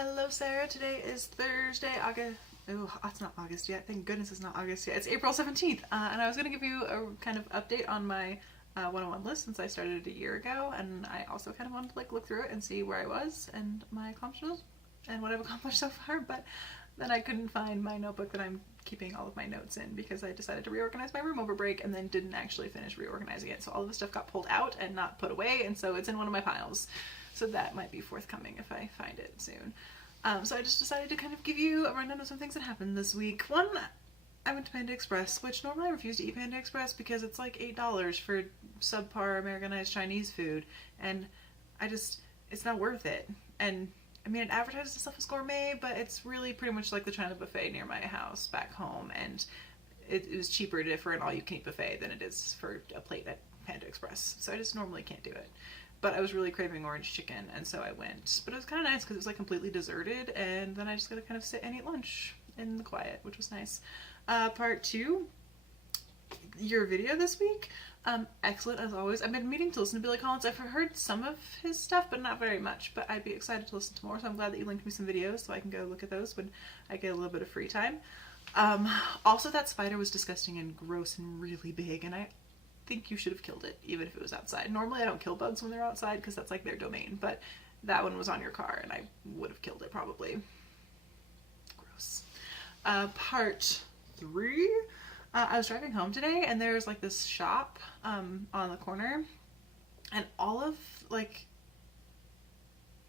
Hello, Sarah. Today is Thursday, August. Oh, it's not August yet. Thank goodness it's not August yet. It's April 17th. And I was going to give you a kind of update on my one-on-one list since I started it a year ago. And I also kind of wanted to look through it and see where I was and my accomplishments and what I've accomplished so far. But then I couldn't find my notebook that I'm keeping all of my notes in because I decided to reorganize my room over break and then didn't actually finish reorganizing it. So all of the stuff got pulled out and not put away. And so it's in one of my piles. So that might be forthcoming if I find it soon. So I just decided to kind of give you a rundown of some things that happened this week. One, I went to Panda Express, which normally I refuse to eat Panda Express because it's like $8 for subpar Americanized Chinese food, and it's not worth it. And I mean, it advertises itself as gourmet, but it's really pretty much like the China buffet near my house back home, and it was cheaper for an all-you-can-eat buffet than it is for a plate at Panda Express. So I just normally can't do it. But I was really craving orange chicken, and so I went. But it was kind of nice because it was like completely deserted, and then I just got to kind of sit and eat lunch in the quiet, which was nice. Part two, your video this week. Excellent as always. I've been meaning to listen to Billy Collins. I've heard some of his stuff, but not very much. But I'd be excited to listen to more, so I'm glad that you linked me some videos so I can go look at those when I get a little bit of free time. Also, that spider was disgusting and gross and really big, and I think you should have killed it even if it was outside. Normally I don't kill bugs when they're outside because that's like their domain, but that one was on your car and I would have killed it probably. Gross. Part three, I was driving home today and there's like this shop on the corner, and all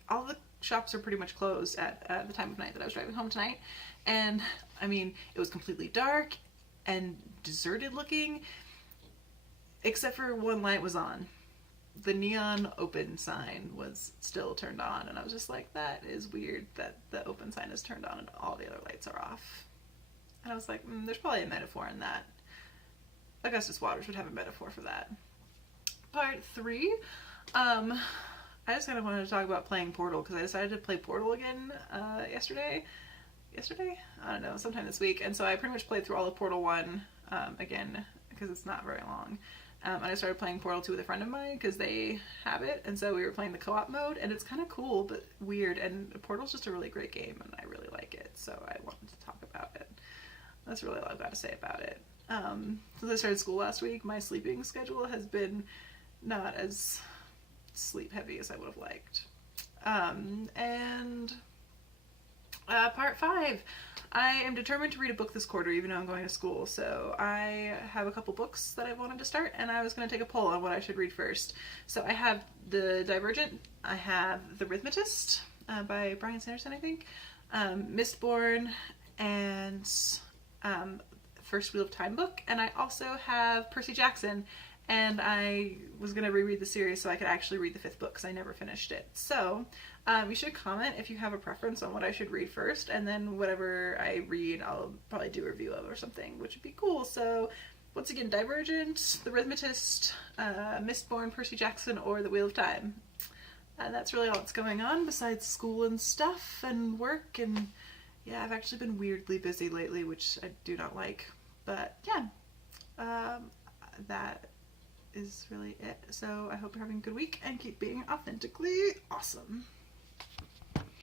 the shops are pretty much closed at the time of night that I was driving home tonight. And I mean, it was completely dark and deserted looking, except for one light was on. The neon open sign was still turned on, and I was just like, that is weird that the open sign is turned on and all the other lights are off. And I was like, there's probably a metaphor in that. Augustus Waters would have a metaphor for that. Part three, I just kind of wanted to talk about playing Portal because I decided to play Portal again yesterday? I don't know, sometime this week. And so I pretty much played through all of Portal 1 again because it's not very long. And I started playing Portal 2 with a friend of mine because they have it, and so we were playing the co-op mode, and it's kind of cool but weird, and Portal's just a really great game and I really like it, so I wanted to talk about it. That's really all I've got to say about it. Since I started school last week, my sleeping schedule has been not as sleep heavy as I would have liked. Part 5. I am determined to read a book this quarter even though I'm going to school, so I have a couple books that I wanted to start, and I was going to take a poll on what I should read first. So I have The Divergent, I have The Rhythmist by Brian Sanderson, I think, Mistborn, and First Wheel of Time book, and I also have Percy Jackson, and I was going to reread the series so I could actually read the 5th book because I never finished it. So you should comment if you have a preference on what I should read first, and then whatever I read I'll probably do a review of or something, which would be cool. So once again, Divergent, The Rhythmist, Mistborn, Percy Jackson, or The Wheel of Time. And that's really all that's going on besides school and stuff and work, and yeah, I've actually been weirdly busy lately, which I do not like. But yeah, that is really it. So I hope you're having a good week and keep being authentically awesome.